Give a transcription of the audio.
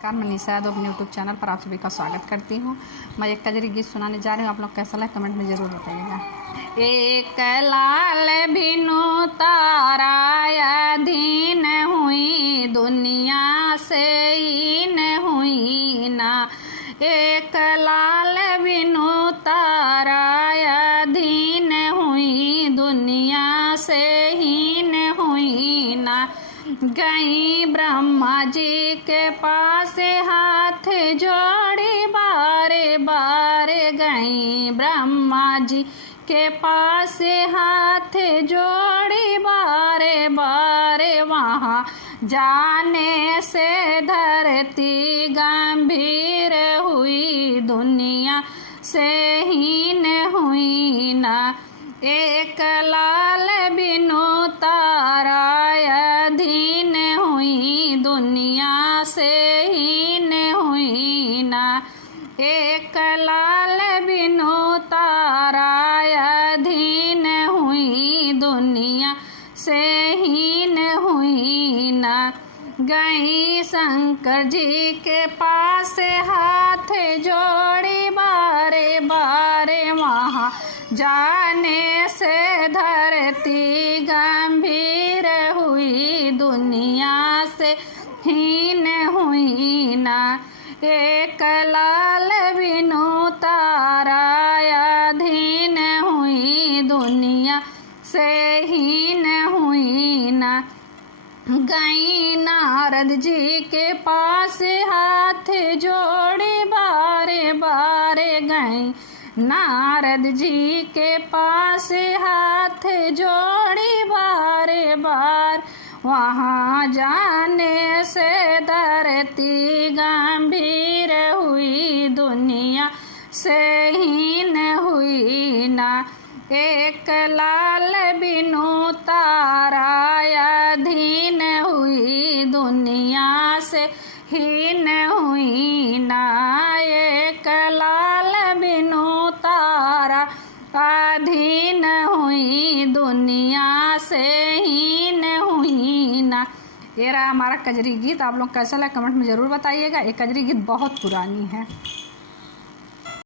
नमस्कार, मैं निशा यादव अपने यूट्यूब चैनल पर आप सभी का स्वागत करती हूँ। मैं एक कजरी गीत सुनाने जा रही हूँ। आप लोग कैसा लगा कमेंट में ज़रूर बताइएगा। एक लाल भिनु तारा अधीन हुई, दुनिया से हीन हुई ना। एक लाल भिनु तारा अधीन हुई, दुनिया से हीन हुई ना। गई ब्रह्मा जी के पास हाथ जोड़ी, बारे बारे गई ब्रह्मा जी के पास हाथ जोड़ी, बारे बारे वहाँ जाने से धरती गंभीर हुई, दुनिया से हीन हुई ना। एक लाल बिनु तारा अधीन हुई, दुनिया से हीन हुई ना। एक लाल बिनु तारा अधीन हुई, दुनिया से हीन हुई ना। गई शंकर जी के पास हाथ जोड़ी, बारे बारे वहाँ जाने से धरती गंभीर हुई, दुनिया से हीन हुई ना। एक लाल बिनु तारा अधीन हुई, दुनिया से हीन हुई ना। गई नारद जी के पास हाथ जोड़ी, बारे बारे गई नारद जी के पास हाथ जोड़ी, बारे बार वहाँ जाने से धरती गंभीर हुई, दुनिया से हीन हुई ना। एक लाल बिनु तारा अधीन हुई, दुनिया से हीन हुई ना। एक लाल बिनु तारा अधीन हुई, दुनिया से हीन हुई ना। ये रहा हमारा कजरी गीत। आप लोग कैसा लगा कमेंट में ज़रूर बताइएगा। ये कजरी गीत बहुत पुरानी है।